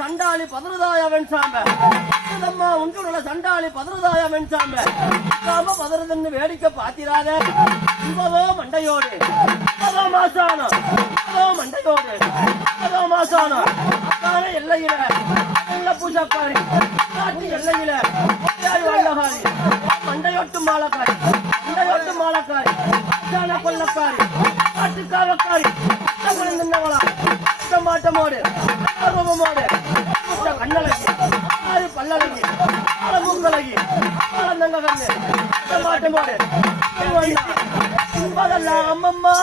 சண்டாளி பதினதாய வெண்சாம்ப உங்களோட சண்டாளி பதினதாய வெண்சாம்ப பதினதுன்னு வேடிக்கை பாத்திராத மண்டையோடு மாசானம் மண்டையோடு மாசானம் அக்கான எல்லையில பூஜாக்காரி எல்லையில வல்லகாரி மண்டையோட்டு மாலக்காரி மண்டையோட்டு மாலக்காரி கொள்ளக்காரி காட்டுக்காவக்காரி மாட்டமோடு ரூபமோடு கண்ணழகி ஆறு பல்லழகி மூங்கலகி தங்க கண்ணு மாட்டமோடு அம்மம்மா